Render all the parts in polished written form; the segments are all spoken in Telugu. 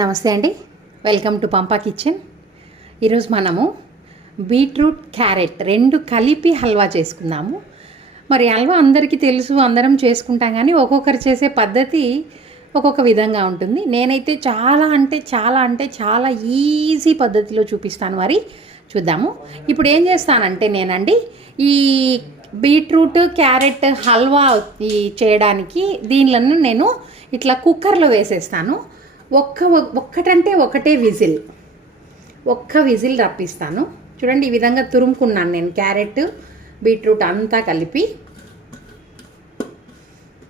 నమస్తే అండి, వెల్కమ్ టు పంపా కిచెన్. ఈరోజు మనము బీట్రూట్ క్యారెట్ రెండు కలిపి హల్వా చేసుకుందాము. మరి హల్వా అందరికీ తెలుసు, అందరం చేసుకుంటాం, కానీ ఒక్కొక్కరు చేసే పద్ధతి ఒక్కొక్క విధంగా ఉంటుంది. నేనైతే చాలా ఈజీ పద్ధతిలో చూపిస్తాను. మరి చూద్దాము. ఇప్పుడు ఏం చేస్తానంటే నేనండి ఈ బీట్రూట్ క్యారెట్ హల్వా చేయడానికి దీనిలను నేను ఇట్లా కుక్కర్లో వేసేస్తాను. ఒక్కటంటే ఒకటే విజిల్, ఒక్క విజిల్ రప్పిస్తాను. చూడండి, ఈ విధంగా తురుముకున్నాను నేను క్యారెట్ బీట్రూట్ అంతా కలిపి.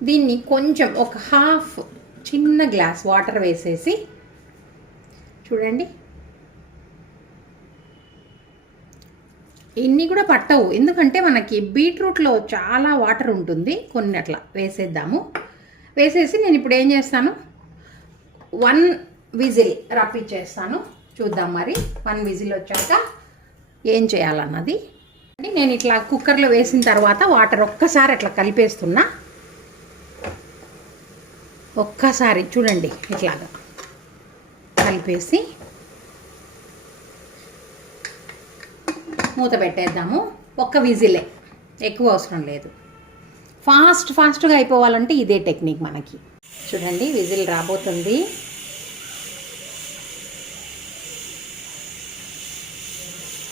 దీన్ని కొంచెం ఒక హాఫ్ చిన్న గ్లాస్ వాటర్ వేసేసి, చూడండి ఇన్ని కూడా పట్టవు, ఎందుకంటే మనకి బీట్రూట్లో చాలా వాటర్ ఉంటుంది. కొన్ని అట్లా వేసేద్దాము. వేసేసి నేను ఇప్పుడు ఏం చేస్తాను, 1 విజిల్ రప్పించేస్తాను. చూద్దాం మరి 1 విజిల్ వచ్చాక ఏం చేయాలన్నది. నేను ఇట్లా కుక్కర్లో వేసిన తర్వాత వాటర్ ఒక్కసారి అట్లా కలిపేస్తున్నా. ఒక్కసారి చూడండి ఇట్లాగా కలిపేసి మూత పెట్టేద్దాము. ఒక్క విజిలే, ఎక్కువ అవసరం లేదు. ఫాస్ట్గా అయిపోవాలంటే ఇదే టెక్నిక్ మనకి. చూడండి, విజిల్ రాబోతుంది.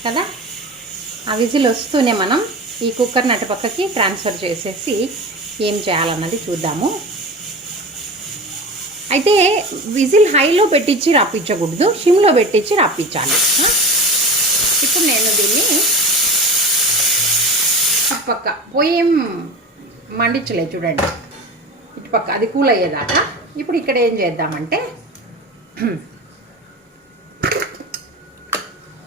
కదా, ఆ విజిల్ వస్తూనే మనం ఈ కుక్కర్ని అటుపక్కకి ట్రాన్స్ఫర్ చేసేసి ఏం చేయాలన్నది చూద్దాము. అయితే విజిల్ హైలో పెట్టించి రప్పించకూడదు, సిమ్లో పెట్టించి రప్పించాలి. ఇప్పుడు నేను దీన్ని అటుపక్క పోయేం మండించలేదు, చూడండి ఇటుపక్క అది కూల్ అయ్యేదాకా. ఇప్పుడు ఇక్కడ ఏం చేద్దామంటే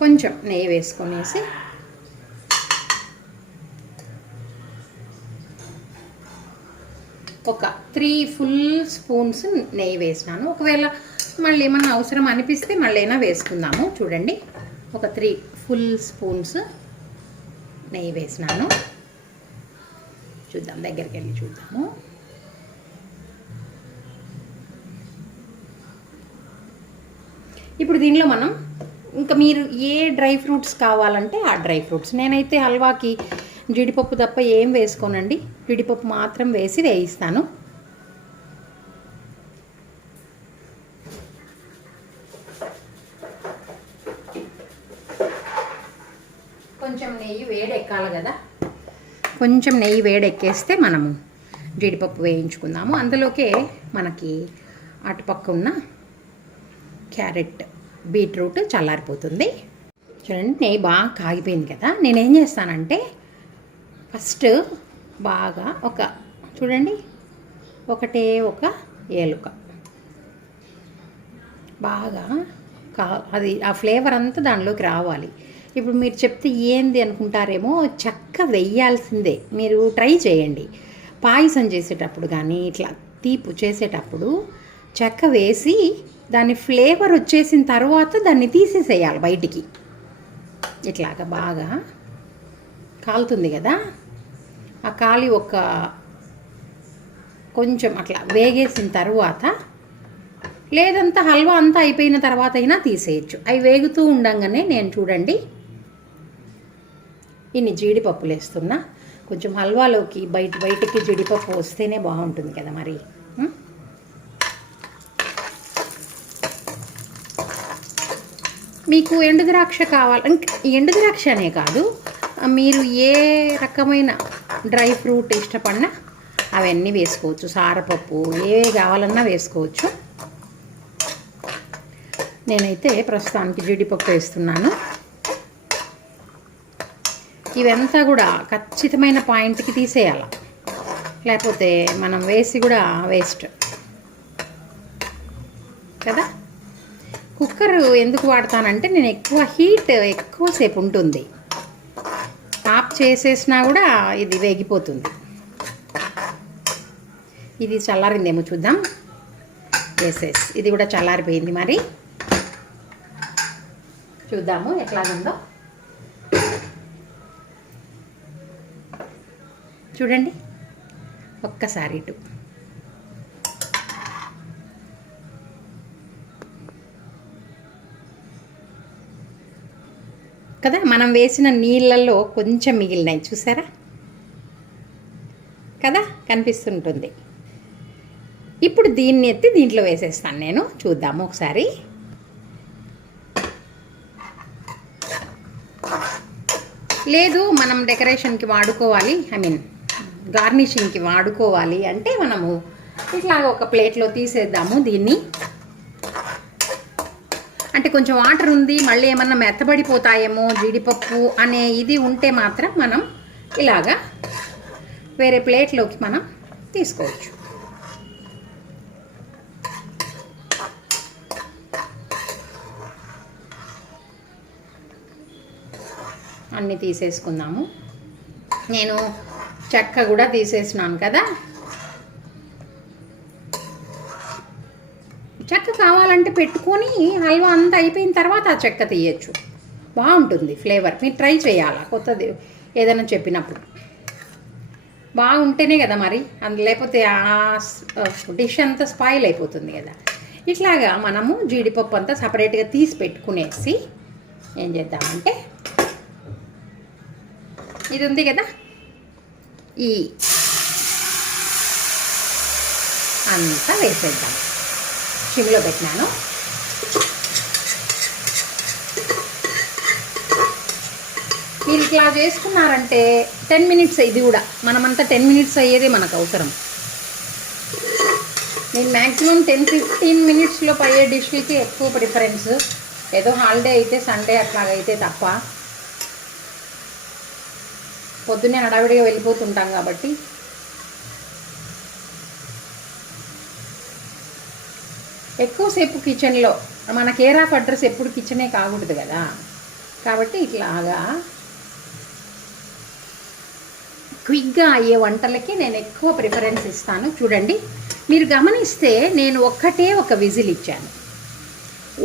కొంచెం నెయ్యి వేసుకొనేసి ఒక 3 ఫుల్ స్పూన్స్ నెయ్యి వేసినాను. ఒకవేళ మళ్ళీ ఏమన్నా అవసరం అనిపిస్తే మళ్ళీ అయినా వేసుకుందాము. చూడండి, ఒక 3 ఫుల్ స్పూన్స్ నెయ్యి వేసినాను. చూద్దాం, దగ్గరికి వెళ్ళి చూద్దాము. ఇప్పుడు దీనిలో మనం ఇంకా మీరు ఏ డ్రై ఫ్రూట్స్ కావాలంటే ఆ డ్రై ఫ్రూట్స్, నేనైతే హల్వాకి జీడిపప్పు తప్ప ఏం వేసుకోనండి, జీడిపప్పు మాత్రం వేసి వేయిస్తాను. కొంచెం నెయ్యి వేడెక్కాలి కదా, కొంచెం నెయ్యి వేడెక్కేస్తే మనము జీడిపప్పు వేయించుకుందాము. అందులోకే మనకి అటుపక్క ఉన్న క్యారెట్ బీట్రూట్ చల్లారిపోతుంది. చూడండి, నెయ్యి బాగా కాగిపోయింది కదా. నేనేం చేస్తానంటే ఫస్ట్ బాగా చూడండి ఒకటే ఒక ఏలుక బాగా అది ఆ ఫ్లేవర్ అంతా దానిలోకి రావాలి. ఇప్పుడు మీరు చెప్తే ఏంది అనుకుంటారేమో, చెక్క వెయ్యాల్సిందే. మీరు ట్రై చేయండి. పాయసం చేసేటప్పుడు కానీ ఇట్లా తీపు చేసేటప్పుడు చెక్క వేసి దాని ఫ్లేవర్ వచ్చేసిన తర్వాత దాన్ని తీసేసేయాలి బయటికి. ఇట్లాగా బాగా కాలుతుంది కదా, ఆ కాలి కొంచెం అట్లా వేగేసిన తర్వాత, లేదంతా హల్వా అంతా అయిపోయిన తర్వాత అయినా తీసేయచ్చు. అవి వేగుతూ ఉండంగానే నేను చూడండి ఇన్ని జీడిపప్పులు వేస్తున్నా. కొంచెం హల్వాలోకి బయటికి జీడిపప్పు వస్తేనే బాగుంటుంది కదా. మరి మీకు ఎండు ద్రాక్ష కావాలి, ఎండు ద్రాక్ష అనే కాదు, మీరు ఏ రకమైన డ్రై ఫ్రూట్ ఇష్టపడినా అవన్నీ వేసుకోవచ్చు. సారపప్పు ఏ కావాలన్నా వేసుకోవచ్చు. నేనైతే ప్రస్తుతానికి జీడిపప్పు వేస్తున్నాను. ఇవంతా కూడా ఖచ్చితమైన పాయింట్కి తీసేయాలి, లేకపోతే మనం వేసి కూడా వేస్ట్ కదా. కుక్కర్ ఎందుకు వాడతానంటే నేను హీట్ ఎక్కువసేపు ఉంటుంది. ఆఫ్ చేసేసినా కూడా ఇది వేగిపోతుంది. ఇది చల్లారిందేమో చూద్దాం. ఇది కూడా చల్లారిపోయింది. మరి చూద్దాము ఎట్లాగుందో. చూడండి, ఒక్కసారి ఇటు కదా, మనం వేసిన నీళ్ళల్లో కొంచెం మిగిలినాయి చూసారా కదా, కనిపిస్తుంటుంది. ఇప్పుడు దీన్ని ఎత్తి దీంట్లో వేసేస్తాను నేను, చూద్దాము ఒకసారి. లేదు మనం డెకరేషన్కి వాడుకోవాలి, ఐ మీన్ గార్నిషింగ్కి వాడుకోవాలి అంటే మనము ఇట్లా ఒక ప్లేట్లో తీసేద్దాము దీన్ని. అంటే కొంచెం వాటర్ ఉంది, మళ్ళీ ఏమన్నా మెత్తబడిపోతాయేమో జీడిపప్పు అనే ఇది ఉంటే మాత్రం మనం ఇలాగా వేరే ప్లేట్లోకి మనం తీసుకోవచ్చు. అన్నీ తీసేసుకుందాము. నేను చెక్క కూడా తీసేసినాను కదా. చెక్క కావాలంటే పెట్టుకొని హల్వా అంతా అయిపోయిన తర్వాత ఆ చెక్క తీయచ్చు, బాగుంటుంది ఫ్లేవర్. మీరు ట్రై చేయాలా కొత్తది ఏదైనా చెప్పినప్పుడు, బాగుంటేనే కదా మరి, లేకపోతే ఆ డిష్ అంతా స్పాయిల్ అయిపోతుంది కదా. ఇట్లాగా మనము జీడిపప్పు అంతా సపరేట్గా తీసి పెట్టుకునేసి ఏం చేద్దామంటే ఇది ఉంది కదా, ఈ అంతా వేసేద్దాం. సిమ్లో పెట్టినాను. మీరు ఇట్లా చేసుకున్నారంటే 10 మినిట్స్, ఇది కూడా మనమంతా 10 మినిట్స్ అయ్యేదే మనకు అవసరం. నేను మ్యాక్సిమం 10-15 మినిట్స్లో అయ్యే డిష్లకి ఎక్కువ ప్రిఫరెన్స్. ఏదో హాలిడే అయితే సండే అట్లాగైతే తప్ప, పొద్దున్నే హడావిడిగా వెళ్ళిపోతుంటాం కాబట్టి. ఎక్కువసేపు కిచెన్లో, మన కేర్ ఆఫ్ అడ్రస్ ఎప్పుడు కిచెనే కాకూడదు కదా, కాబట్టి ఇట్లాగా క్విక్గా అయ్యే వంటలకి నేను ఎక్కువ ప్రిఫరెన్స్ ఇస్తాను. చూడండి, మీరు గమనిస్తే నేను ఒక విజిల్ ఇచ్చాను,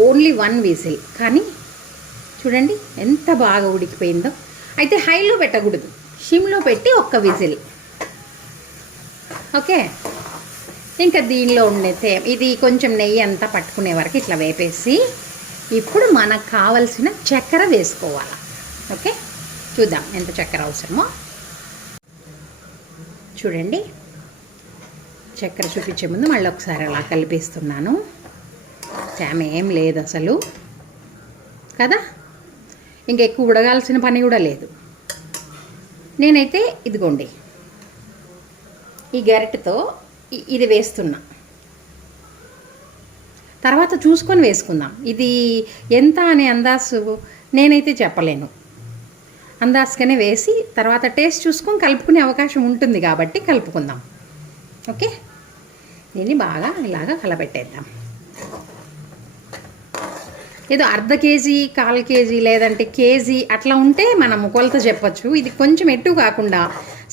ఓన్లీ 1 విజిల్, కానీ చూడండి ఎంత బాగా ఉడికిపోయిందో. అయితే హైలో పెట్టకూడదు, సిమ్లో పెట్టి 1 విజిల్. ఓకే, ఇంకా దీనిలో ఉండే ఇది కొంచెం నెయ్యి అంతా పట్టుకునే వరకు ఇట్లా వేపేసి ఇప్పుడు మనకు కావలసిన చక్కెర వేసుకోవాలి. ఓకే, చూద్దాం ఎంత చక్కెర అవసరమో. చూడండి, చక్కెర చూపించే ముందు మళ్ళీ ఒకసారి అలా కలిపిస్తున్నాను. తేమ ఏం లేదు అసలు కదా, ఇంకెక్కువ ఉడగాల్సిన పని కూడా లేదు. నేనైతే ఇదిగోండి ఈ గరిటెతో ఇది వేస్తున్నా, తర్వాత చూసుకొని వేసుకుందాం. ఇది ఎంత అనే అందాజు నేనైతే చెప్పలేను, అందాజుగానే వేసి తర్వాత టేస్ట్ చూసుకొని కలుపుకునే అవకాశం ఉంటుంది కాబట్టి కలుపుకుందాం. ఓకే, దీన్ని బాగా ఇలాగా కలపెట్టేద్దాం. ఏదో అర్ధ కేజీ, 1/4 కేజీ లేదంటే కేజీ అట్లా ఉంటే మనము కొలత చెప్పచ్చు. ఇది కొంచెం ఎట్టు కాకుండా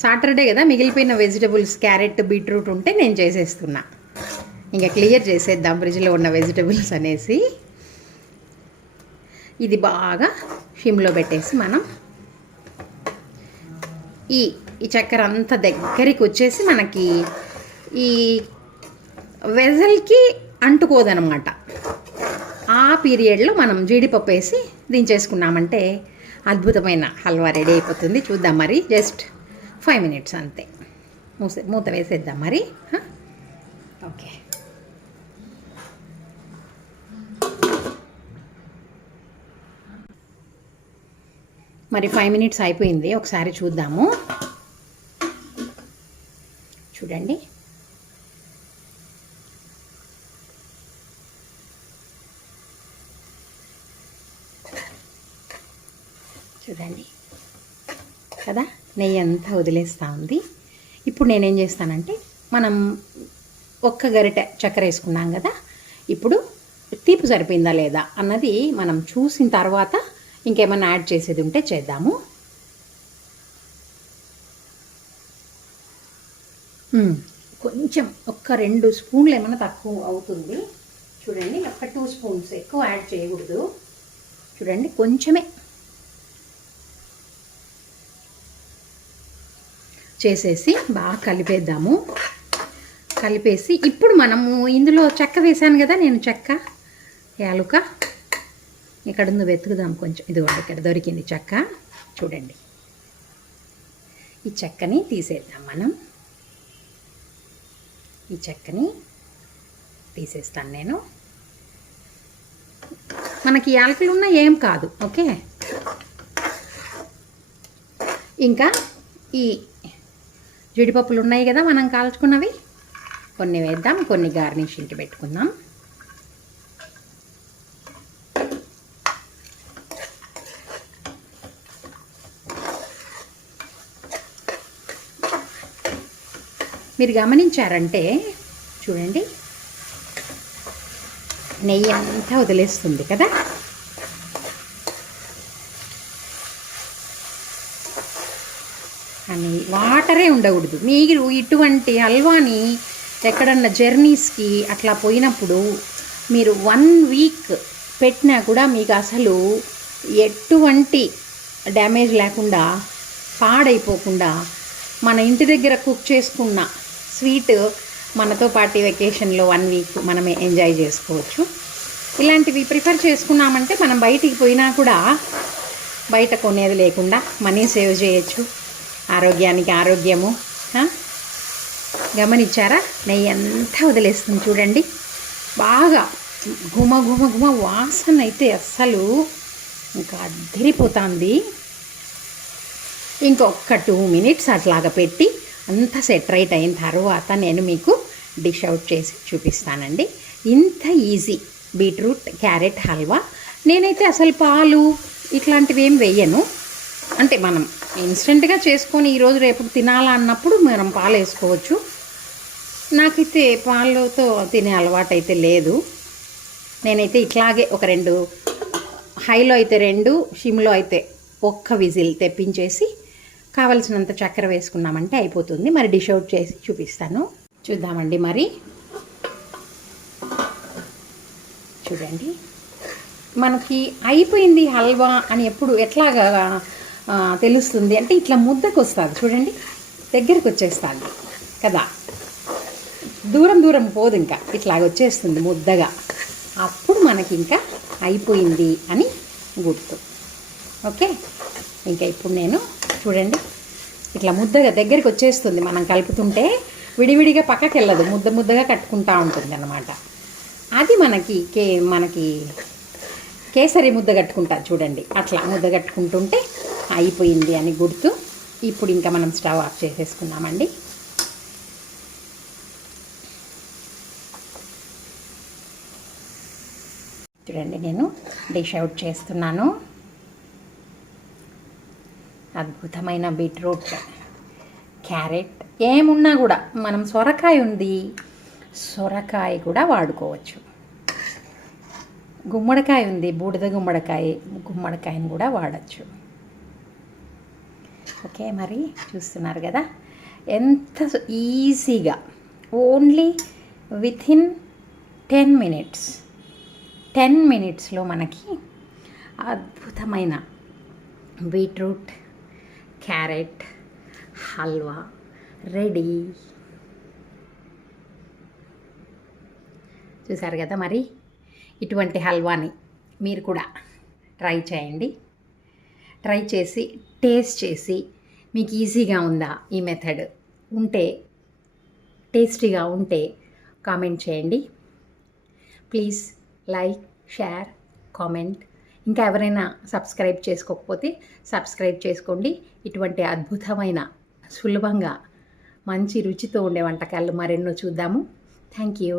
సాటర్డే కదా, మిగిలిపోయిన వెజిటబుల్స్ క్యారెట్ బీట్రూట్ ఉంటే నేను చేసేస్తున్నా. ఇంకా క్లియర్ చేసేద్దాం ఫ్రిడ్జ్లో ఉన్న వెజిటబుల్స్ అనేసి. ఇది బాగా సిమ్లో పెట్టేసి మనం ఈ చక్కెర అంతా దగ్గరికి వచ్చేసి మనకి ఈ వెజల్కి అంటుకోదనమాట. ఆ పీరియడ్లో మనం జీడిపప్పు వేసి దించేసుకున్నామంటే అద్భుతమైన హల్వా రెడీ అయిపోతుంది. చూద్దాం మరి, జస్ట్ 5 మినిట్స్ అంతే. మూత వేసేద్దాం మరి. ఓకే, మరి 5 మినిట్స్ అయిపోయింది, ఒకసారి చూద్దాము. చూడండి, చూడండి కదా, నెయ్యి అంతా వదిలేస్తూ ఉంది. ఇప్పుడు నేనేం చేస్తానంటే, మనం 1 గరిటె చక్కెర వేసుకున్నాం కదా, ఇప్పుడు తీపి సరిపోయిందా లేదా అన్నది మనం చూసిన తర్వాత ఇంకేమైనా యాడ్ చేసేది ఉంటే చేద్దాము. కొంచెం 1-2 స్పూన్లు ఏమైనా తక్కువ అవుతుంది. చూడండి, 2 స్పూన్స్, ఎక్కువ యాడ్ చేయకూడదు. చూడండి, కొంచెమే చేసేసి బాగా కలిపేద్దాము. కలిపేసి ఇప్పుడు మనము ఇందులో చెక్క వేసాను కదా నేను, చెక్క యాలుక ఇక్కడ ఉంది, వెతుకుదాం కొంచెం. ఇదిగోండి ఇక్కడ దొరికింది చెక్క. చూడండి, ఈ చెక్కని తీసేద్దాం మనం. ఈ చెక్కని తీసేస్తాను నేను. మనకి యాలకులు ఉన్నా ఏం కాదు. ఓకే, ఇంకా ఈ జీడిపప్పులు ఉన్నాయి కదా మనం కాల్చుకున్నవి, కొన్ని వేద్దాం, కొన్ని గార్నిషింగ్కి పెట్టుకుందాం. మీరు గమనించారంటే చూడండి, నెయ్యి అంతా వదిలేస్తుంది కదా. అని వాటరే ఉండకూడదు. మీరు ఇటువంటి హల్వాని ఎక్కడన్నా జర్నీస్కి అట్లా పోయినప్పుడు మీరు 1 వీక్ పెట్టినా కూడా మీకు అసలు ఎటువంటి డ్యామేజ్ లేకుండా, పాడైపోకుండా మన ఇంటి దగ్గర కుక్ చేసుకున్న స్వీట్ మనతో పాటు వెకేషన్లో 1 వీక్ మనమే ఎంజాయ్ చేసుకోవచ్చు. ఇలాంటివి ప్రిఫర్ చేసుకున్నామంటే మనం బయటికి పోయినా కూడా బయట కొనేది లేకుండా మనీ సేవ్ చేయొచ్చు. ఆరోగ్యానికి ఆరోగ్యము. గమనించారా, నెయ్యి అంతా వదిలేస్తుంది చూడండి. బాగా గుమ గుమ గుమ వాసన అయితే అస్సలు ఇంకా అదిరిపోతుంది. ఇంకొక 2 మినిట్స్ అట్లాగా పెట్టి అంతా సెటరైట్ అయిన తర్వాత నేను మీకు డిష్ అవుట్ చేసి చూపిస్తానండి. ఇంత ఈజీ బీట్రూట్ క్యారెట్ హల్వా. నేనైతే అసలు పాలు ఇట్లాంటివి ఏం వేయను. అంటే మనం ఇన్స్టెంట్గా చేసుకొని ఈరోజు రేపు తినాలన్నప్పుడు మనం పాలు వేసుకోవచ్చు. నాకైతే పాలతో తినే అలవాటు అయితే లేదు. నేనైతే ఇట్లాగే ఒక 2 హైలో అయితే 2, సిమ్లో అయితే 1 విజిల్ తెప్పించేసి కావలసినంత చక్కెర వేసుకున్నామంటే అయిపోతుంది. మరి డిష్ అవుట్ చేసి చూపిస్తాను, చూద్దామండి. మరి చూడండి, మనకి అయిపోయింది హల్వా అని ఎట్లాగా తెలుస్తుంది అంటే ఇట్లా ముద్దకు వస్తుంది చూడండి, దగ్గరికి వచ్చేస్తుంది కదా, దూరం దూరం పోదు, ఇంకా ఇట్లాగ వచ్చేస్తుంది ముద్దగా. అప్పుడు మనకి ఇంకా అయిపోయింది అని గుర్తు. ఓకే, ఇంకా ఇప్పుడు నేను చూడండి ఇట్లా ముద్దగా దగ్గరికి వచ్చేస్తుంది. మనం కలుపుతుంటే విడివిడిగా పక్కకి వెళ్ళదు, ముద్ద ముద్దగా కట్టుకుంటూ ఉంటుంది అన్నమాట. అది మనకి కేసరి ముద్ద కట్టుకుంటా చూడండి, అట్లా ముద్ద కట్టుకుంటుంటే అయిపోయింది అని గుర్తు. ఇప్పుడు ఇంకా మనం స్టవ్ ఆఫ్ చేసేసుకున్నామండి. చూడండి, నేను డిష్ అవుట్ చేస్తున్నాను. అద్భుతమైన బీట్రూట్ క్యారెట్ ఏమున్నా కూడా, మనం సొరకాయ ఉంది, సొరకాయ కూడా వాడుకోవచ్చు. గుమ్మడికాయ ఉంది, బూడిద గుమ్మడికాయని కూడా వాడచ్చు. ఓకే, మరి చూస్తున్నారు కదా ఎంత ఈజీగా, ఓన్లీ వితిన్ 10 మినిట్స్లో మనకి అద్భుతమైన బీట్రూట్ క్యారెట్ హల్వా రెడీ. చూసారు కదా, మరి ఇటువంటి హల్వాని మీరు కూడా ట్రై చేయండి. ట్రై చేసి టేస్ట్ చేసి మీకు ఈజీగా ఉందా ఈ మెథడ్, ఉంటే టేస్టీగా ఉంటే కామెంట్ చేయండి. Please like, share, comment. ఇంకా ఎవరైనా సబ్స్క్రైబ్ చేసుకోకపోతే సబ్స్క్రైబ్ చేసుకోండి. ఇటువంటి అద్భుతమైన, సులభంగా, మంచి రుచితో ఉండే వంటకాలు మరెన్నో చూద్దాము. Thank you.